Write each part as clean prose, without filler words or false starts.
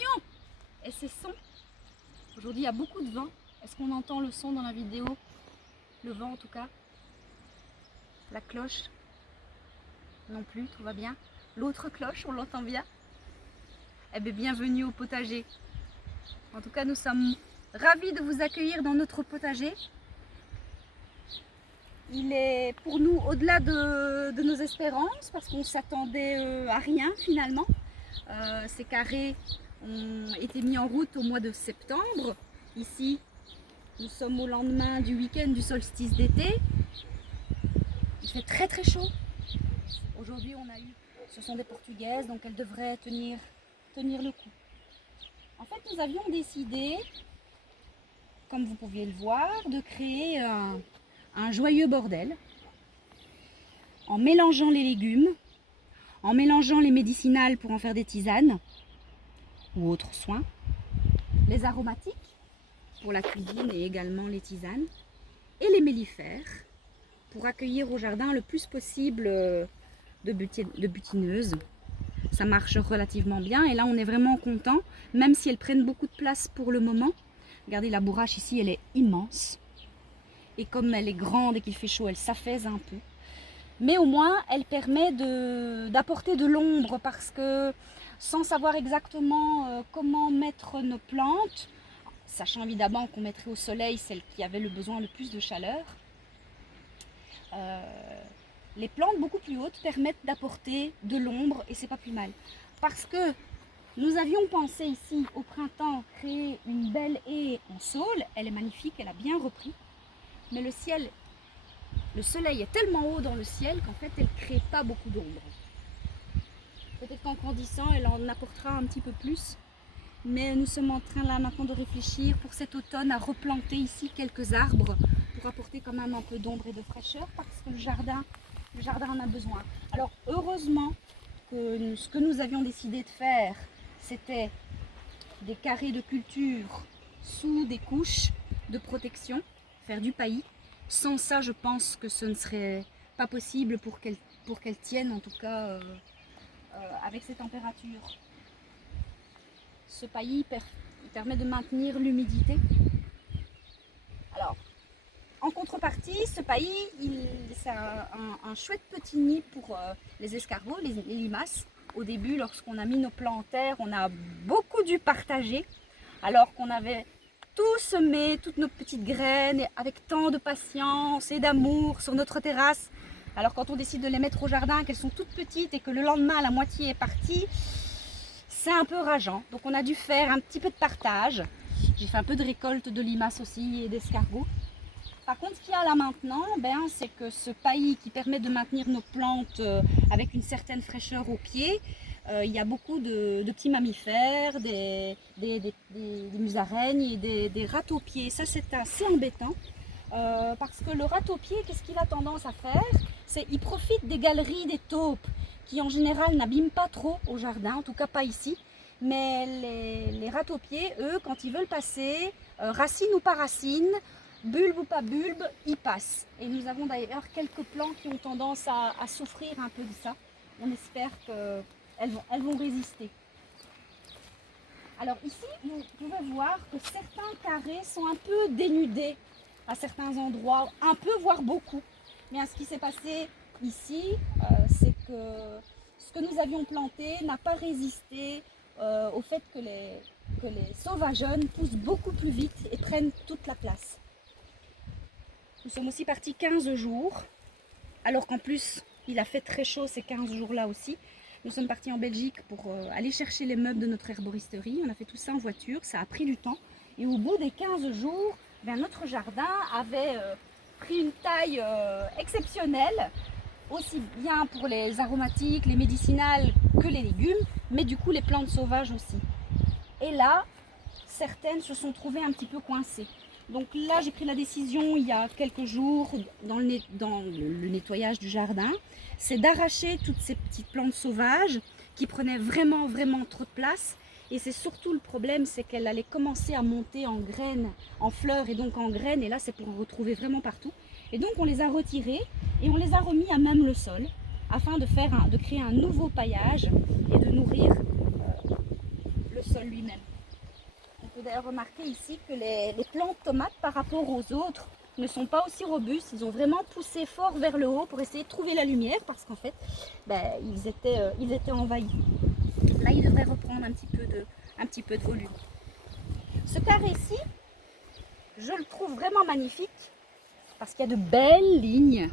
Attention! Et ces sons, aujourd'hui il y a beaucoup de vent. Est-ce qu'on entend le son dans la vidéo? Le vent en tout cas. La cloche? Non plus, tout va bien. L'autre cloche, on l'entend bien? Eh bien, bienvenue au potager. En tout cas, nous sommes ravis de vous accueillir dans notre potager. Il est pour nous au-delà de nos espérances parce qu'on s'attendait à rien finalement. Ces carrés ont été mis en route au mois de septembre. Ici, nous sommes au lendemain du week-end du solstice d'été. Il fait très très chaud. Aujourd'hui, ce sont des Portugaises, donc elles devraient tenir le coup. En fait, nous avions décidé, comme vous pouviez le voir, de créer un joyeux bordel en mélangeant les légumes, en mélangeant les médicinales pour en faire des tisanes ou autres soins, les aromatiques pour la cuisine et également les tisanes, et les mellifères pour accueillir au jardin le plus possible de butineuses. Ça marche relativement bien et là on est vraiment content, même si elles prennent beaucoup de place pour le moment. Regardez, la bourrache ici, elle est immense. Et comme elle est grande et qu'il fait chaud, elle s'affaisse un peu. Mais au moins, elle permet d'apporter de l'ombre parce que sans savoir exactement comment mettre nos plantes, sachant évidemment qu'on mettrait au soleil celles qui avaient le besoin le plus de chaleur, les plantes beaucoup plus hautes permettent d'apporter de l'ombre et c'est pas plus mal. Parce que nous avions pensé ici au printemps créer une belle haie en saule, elle est magnifique, elle a bien repris, mais le soleil est tellement haut dans le ciel qu'en fait elle ne crée pas beaucoup d'ombre. Peut-être qu'en grandissant elle en apportera un petit peu plus, mais nous sommes en train là maintenant de réfléchir pour cet automne à replanter ici quelques arbres pour apporter quand même un peu d'ombre et de fraîcheur parce que le jardin en a besoin. Alors heureusement que ce que nous avions décidé de faire, c'était des carrés de culture sous des couches de protection, faire du paillis. Sans ça, je pense que ce ne serait pas possible pour qu'elle tienne, en tout cas avec ces températures. Ce paillis permet de maintenir l'humidité. Alors, en contrepartie, ce paillis, c'est un chouette petit nid pour les escargots, les limaces. Au début, lorsqu'on a mis nos plants en terre, on a beaucoup dû partager, alors qu'on avait tout semé, toutes nos petites graines, avec tant de patience et d'amour sur notre terrasse. Alors quand on décide de les mettre au jardin, qu'elles sont toutes petites et que le lendemain, la moitié est partie, c'est un peu rageant. Donc on a dû faire un petit peu de partage. J'ai fait un peu de récolte de limaces aussi et d'escargots. Par contre, ce qu'il y a là maintenant, c'est que ce paillis qui permet de maintenir nos plantes avec une certaine fraîcheur au pied, il y a beaucoup de petits mammifères, des musaraignes et des rats-aux-pieds. Ça, c'est assez embêtant parce que le rat-aux-pied, qu'est-ce qu'il a tendance à faire? C'est qu'il profite des galeries des taupes qui, en général, n'abîment pas trop au jardin, en tout cas pas ici. Mais les rats-aux-pieds, eux, quand ils veulent passer, racine ou pas racine, bulbe ou pas bulbe, ils passent. Et nous avons d'ailleurs quelques plants qui ont tendance à souffrir un peu de ça. On espère qu'elles vont résister. Alors ici, vous pouvez voir que certains carrés sont un peu dénudés à certains endroits, un peu voire beaucoup. Mais ce qui s'est passé ici, c'est que ce que nous avions planté n'a pas résisté au fait que les sauvageonnes poussent beaucoup plus vite et prennent toute la place. Nous sommes aussi partis 15 jours, alors qu'en plus il a fait très chaud ces 15 jours-là aussi. Nous sommes partis en Belgique pour aller chercher les meubles de notre herboristerie. On a fait tout ça en voiture, ça a pris du temps. Et au bout des 15 jours, notre jardin avait pris une taille exceptionnelle, aussi bien pour les aromatiques, les médicinales que les légumes, mais du coup les plantes sauvages aussi. Et là, certaines se sont trouvées un petit peu coincées. Donc là, j'ai pris la décision il y a quelques jours dans le nettoyage du jardin, c'est d'arracher toutes ces petites plantes sauvages qui prenaient vraiment trop de place. Et c'est surtout le problème, c'est qu'elle allait commencer à monter en graines, en fleurs et donc en graines. Et là, c'est pour en retrouver vraiment partout. Et donc, on les a retirées et on les a remis à même le sol afin de créer un nouveau paillage et de nourrir le sol lui-même. peut d'ailleurs remarquer ici que les plantes tomates par rapport aux autres ne sont pas aussi robustes. Ils ont vraiment poussé fort vers le haut pour essayer de trouver la lumière parce qu'en fait, ils étaient envahis. Là, ils devraient reprendre un petit peu de volume. Ce carré-ci, je le trouve vraiment magnifique parce qu'il y a de belles lignes.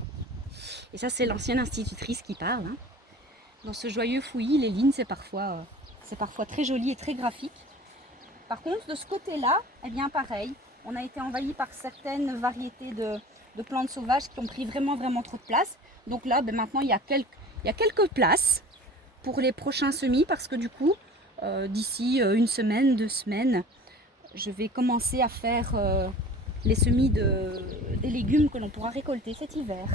Et ça, c'est l'ancienne institutrice qui parle. Hein. Dans ce joyeux fouillis, les lignes, c'est parfois très joli et très graphique. Par contre, de ce côté-là, eh bien pareil, on a été envahi par certaines variétés de plantes sauvages qui ont pris vraiment trop de place. Donc là, maintenant, il y a quelques places pour les prochains semis parce que du coup, d'ici une semaine, 2 semaines, je vais commencer à faire les semis des légumes que l'on pourra récolter cet hiver.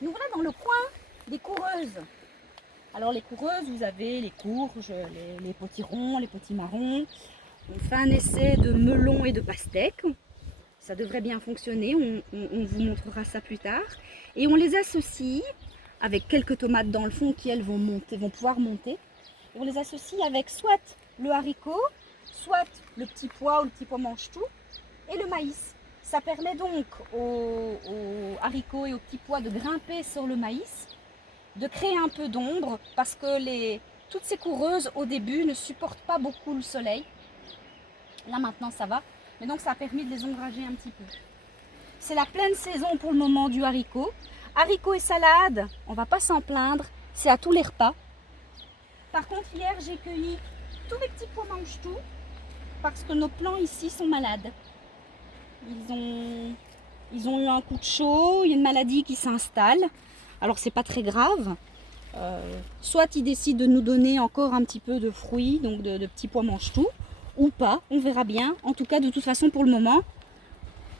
Nous voilà dans le coin des coureuses. Alors les coureuses, vous avez les courges, les potirons, les potimarrons. On fait un essai de melon et de pastèque. Ça devrait bien fonctionner, on vous montrera ça plus tard. Et on les associe avec quelques tomates dans le fond qui elles vont pouvoir monter. Et on les associe avec soit le haricot, soit le petit pois ou le petit pois mange-tout et le maïs. Ça permet donc aux haricots et aux petits pois de grimper sur le maïs, de créer un peu d'ombre parce que toutes ces coureuses au début ne supportent pas beaucoup le soleil. Là maintenant ça va, mais donc ça a permis de les ombrager un petit peu. C'est la pleine saison pour le moment du haricot. Haricots et salade, on va pas s'en plaindre, c'est à tous les repas. Par contre hier j'ai cueilli tous les petits pois mange-tout parce que nos plants ici sont malades. Ils ont eu un coup de chaud, il y a une maladie qui s'installe. Alors c'est pas très grave. Soit ils décident de nous donner encore un petit peu de fruits, donc de petits pois mange-tout, ou pas, on verra bien. En tout cas, de toute façon, pour le moment,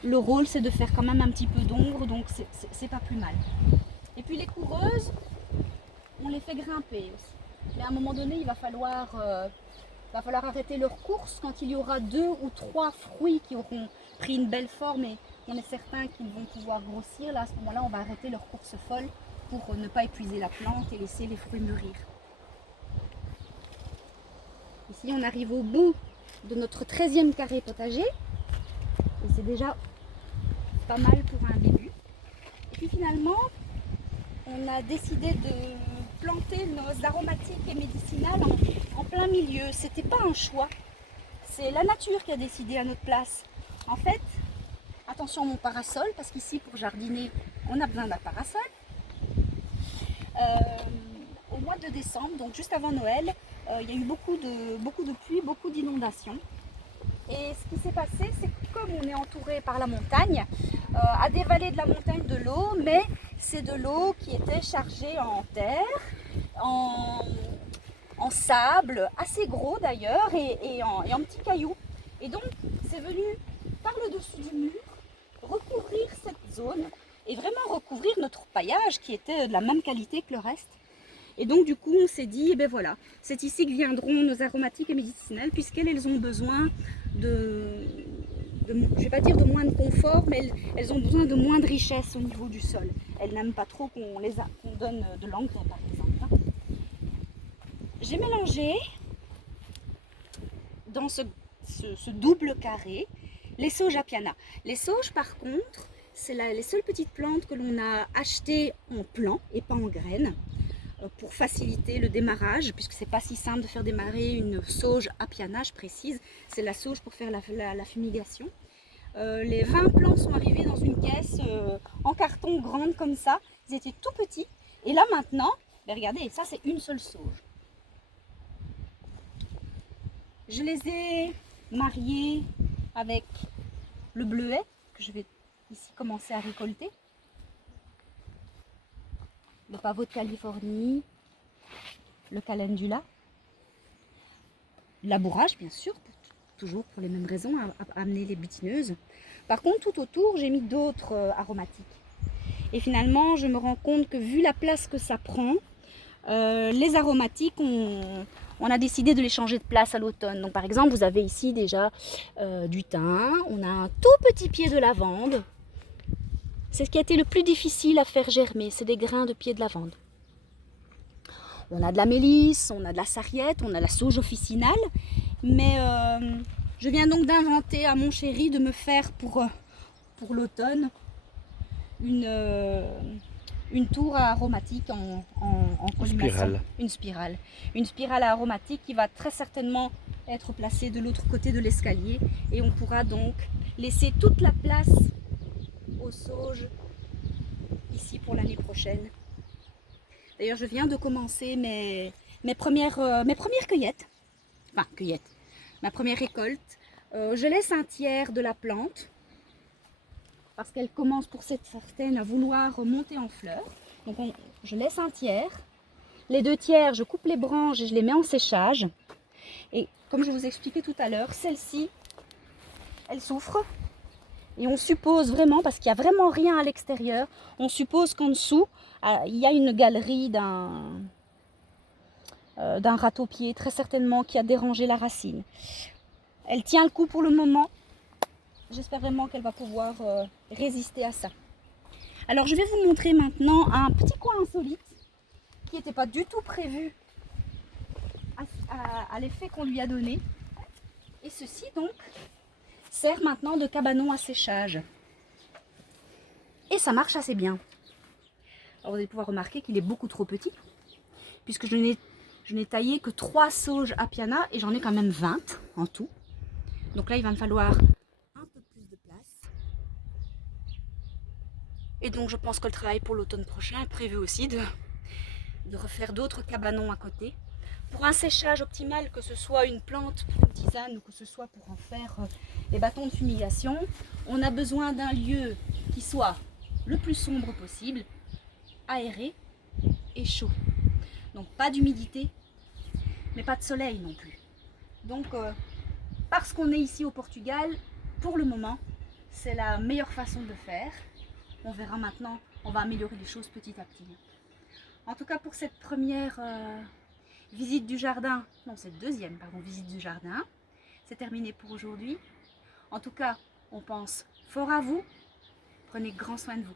le rôle c'est de faire quand même un petit peu d'ombre, donc c'est pas plus mal. Et puis les coureuses, on les fait grimper aussi. Mais à un moment donné, il va falloir arrêter leur course quand il y aura 2 ou 3 fruits qui auront pris une belle forme et on est certain qu'ils vont pouvoir grossir. Là, à ce moment-là, on va arrêter leur course folle pour ne pas épuiser la plante et laisser les fruits mûrir. Ici, on arrive au bout de notre 13e carré potager et c'est déjà pas mal pour un début. Et puis finalement, on a décidé de planter nos aromatiques et médicinales en plein milieu. C'était pas un choix, c'est la nature qui a décidé à notre place. En fait, attention à mon parasol, parce qu'ici pour jardiner, on a besoin d'un parasol. Au mois de décembre, donc juste avant Noël, il y a eu beaucoup de pluie, beaucoup d'inondations. Et ce qui s'est passé, c'est que comme on est entouré par la montagne, à des vallées de la montagne de l'eau, mais c'est de l'eau qui était chargée en terre, en sable, assez gros d'ailleurs, et en petits cailloux. Et donc, c'est venu par le dessus du mur recouvrir cette zone et vraiment recouvrir notre paillage qui était de la même qualité que le reste. Et donc du coup on s'est dit, eh ben voilà, c'est ici que viendront nos aromatiques et médicinales puisqu'elles ont besoin je ne vais pas dire de moins de confort, mais elles ont besoin de moins de richesse au niveau du sol. Elles n'aiment pas trop qu'on donne de l'engrais par exemple. J'ai mélangé dans ce double carré les sauges apiana. Les sauges par contre, c'est les seules petites plantes que l'on a achetées en plant et pas en graines pour faciliter le démarrage, puisque c'est pas si simple de faire démarrer une sauge apiana, je précise, c'est la sauge pour faire la fumigation. Les 20 plants sont arrivés dans une caisse en carton grande comme ça, ils étaient tout petits, et là maintenant, ben regardez, ça c'est une seule sauge. Je les ai mariés avec le bleuet, que je vais ici commencer à récolter. Le pavot de Californie, le calendula, le labourage bien sûr, toujours pour les mêmes raisons, à amener les butineuses. Par contre, tout autour, j'ai mis d'autres aromatiques. Et finalement, je me rends compte que vu la place que ça prend, les aromatiques, on a décidé de les changer de place à l'automne. Donc par exemple, vous avez ici déjà du thym, on a un tout petit pied de lavande. C'est ce qui a été le plus difficile à faire germer, c'est des grains de pied de lavande. On a de la mélisse, on a de la sarriette, on a la sauge officinale. Mais je viens donc d'inventer à mon chéri de me faire pour l'automne une tour aromatique en colimaçon. Spirale. Une spirale. Une spirale aromatique qui va très certainement être placée de l'autre côté de l'escalier. Et on pourra donc laisser toute la place aux sauges ici pour l'année prochaine. D'ailleurs, je viens de commencer mes premières cueillettes. Enfin, cueillettes. Ma première récolte. Je laisse un tiers de la plante parce qu'elle commence pour certaines à vouloir monter en fleurs. Donc je laisse un tiers. Les 2 tiers, je coupe les branches et je les mets en séchage. Et comme je vous expliquais tout à l'heure, celle-ci, elle souffre. Et on suppose vraiment, parce qu'il n'y a vraiment rien à l'extérieur, on suppose qu'en dessous, il y a une galerie d'un râteau-pied, très certainement, qui a dérangé la racine. Elle tient le coup pour le moment. J'espère vraiment qu'elle va pouvoir résister à ça. Alors je vais vous montrer maintenant un petit coin insolite qui n'était pas du tout prévu à l'effet qu'on lui a donné. Et ceci donc sert maintenant de cabanon à séchage. Et ça marche assez bien. Alors vous allez pouvoir remarquer qu'il est beaucoup trop petit, puisque je n'ai taillé que 3 sauges Apiana et j'en ai quand même 20 en tout. Donc là il va me falloir un peu plus de place. Et donc je pense que le travail pour l'automne prochain est prévu aussi de refaire d'autres cabanons à côté. Pour un séchage optimal, que ce soit une plante pour une tisane ou que ce soit pour en faire des bâtons de fumigation, on a besoin d'un lieu qui soit le plus sombre possible, aéré et chaud. Donc pas d'humidité, mais pas de soleil non plus. Donc parce qu'on est ici au Portugal, pour le moment, c'est la meilleure façon de faire. On verra maintenant, on va améliorer les choses petit à petit. En tout cas pour cette première visite du jardin, non cette deuxième pardon, visite du jardin, c'est terminé pour aujourd'hui. En tout cas, on pense fort à vous, prenez grand soin de vous.